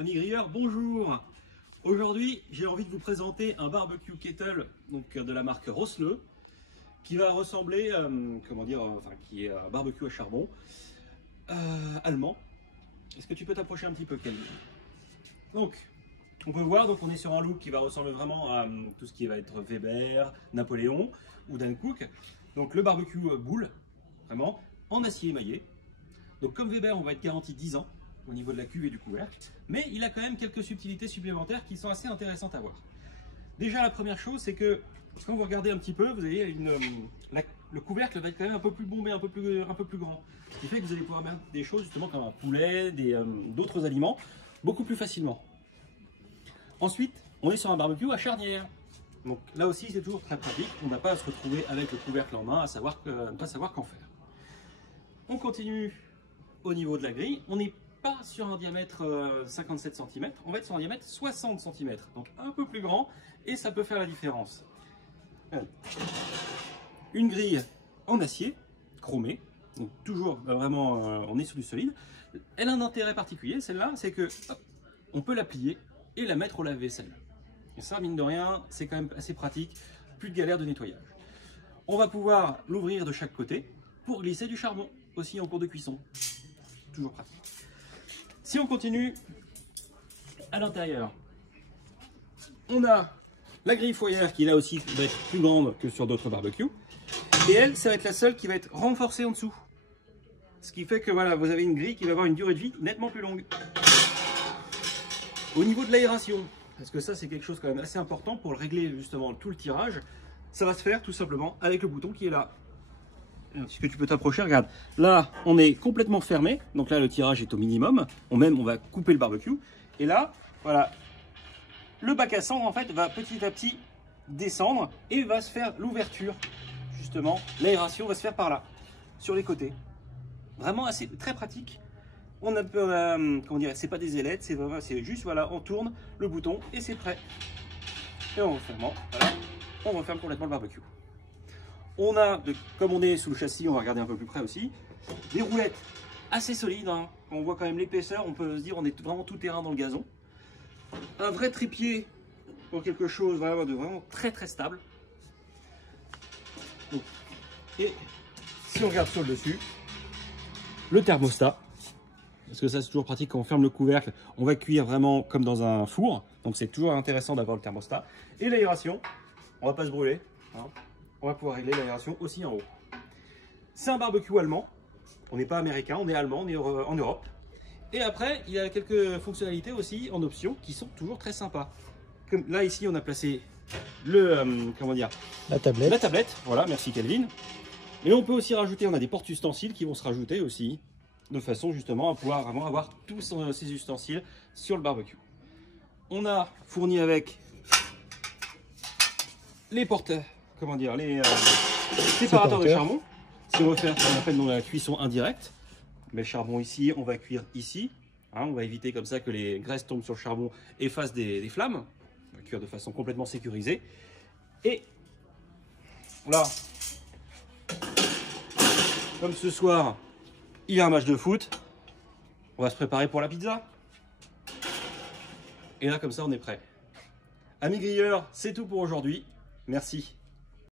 Amis grilleurs, bonjour. Aujourd'hui, j'ai envie de vous présenter un barbecue kettle donc, de la marque Rosslö qui va ressembler, qui est un barbecue à charbon allemand. Est-ce que tu peux t'approcher un petit peu, Kelly? Donc, on peut voir, donc on est sur un look qui va ressembler vraiment à tout ce qui va être Weber, Napoléon ou Dan Cook. Donc le barbecue boule, vraiment, en acier émaillé. Donc comme Weber, on va être garanti 10 ans au niveau de la cuve et du couvercle, mais il a quand même quelques subtilités supplémentaires qui sont assez intéressantes à voir. Déjà, la première chose, c'est que quand vous regardez un petit peu, vous avez le couvercle va être quand même un peu plus bombé, un peu plus grand. Ce qui fait que vous allez pouvoir mettre des choses justement comme un poulet, d'autres aliments, beaucoup plus facilement. Ensuite, on est sur un barbecue à charnière. Donc là aussi, c'est toujours très pratique. On n'a pas à se retrouver avec le couvercle en main, ne pas savoir qu'en faire. On continue au niveau de la grille. On n'est pas sur un diamètre 57 cm, on va être sur un diamètre 60 cm, donc un peu plus grand, et ça peut faire la différence. Une grille en acier, chromé, donc toujours vraiment on est sur du solide. Elle a un intérêt particulier, celle-là, c'est que on peut la plier et la mettre au lave-vaisselle. Et ça, mine de rien, c'est quand même assez pratique, plus de galère de nettoyage. On va pouvoir l'ouvrir de chaque côté pour glisser du charbon, aussi en cours de cuisson. Toujours pratique. Si on continue à l'intérieur, on a la grille fourrière qui là aussi va être plus grande que sur d'autres barbecues. Et elle, ça va être la seule qui va être renforcée en dessous. Ce qui fait que voilà, vous avez une grille qui va avoir une durée de vie nettement plus longue. Au niveau de l'aération, parce que ça c'est quelque chose quand même assez important pour régler justement tout le tirage, ça va se faire tout simplement avec le bouton qui est là. Est-ce que tu peux t'approcher? Regarde, là on est complètement fermé, donc là le tirage est au minimum, on va couper le barbecue, et là, voilà, le bac à cendre en fait va petit à petit descendre et va se faire l'ouverture, justement, l'aération va se faire par là, sur les côtés. Vraiment très pratique. On a comment dire, c'est pas des ailettes, c'est juste, voilà, on tourne le bouton et c'est prêt. Et on referme complètement le barbecue. On a, comme on est sous le châssis, on va regarder un peu plus près aussi, des roulettes assez solides. Hein. On voit quand même l'épaisseur, on peut se dire on est vraiment tout terrain dans le gazon. Un vrai trépied pour quelque chose de vraiment très très stable. Donc, et si on regarde sur le dessus, le thermostat. Parce que ça c'est toujours pratique quand on ferme le couvercle, on va cuire vraiment comme dans un four. Donc c'est toujours intéressant d'avoir le thermostat. Et l'aération, on va pas se brûler. Hein. On va pouvoir régler l'aération aussi en haut. C'est un barbecue allemand. On n'est pas américain, on est allemand, on est en Europe. Et après, il y a quelques fonctionnalités aussi en option qui sont toujours très sympas. Comme là ici, on a placé la tablette. La tablette, voilà, merci Kelvin. Et on peut aussi rajouter, on a des porte-ustensiles qui vont se rajouter aussi, de façon justement à pouvoir vraiment avoir tous ces ustensiles sur le barbecue. On a fourni avec les les séparateurs de charbon. Si on veut faire ce qu'on appelle dans la cuisson indirecte, mais le charbon ici, on va cuire ici. Hein, on va éviter comme ça que les graisses tombent sur le charbon et fassent des flammes. On va cuire de façon complètement sécurisée. Et là, comme ce soir, il y a un match de foot, on va se préparer pour la pizza. Et là, comme ça, on est prêt. Amis grilleurs, c'est tout pour aujourd'hui. Merci.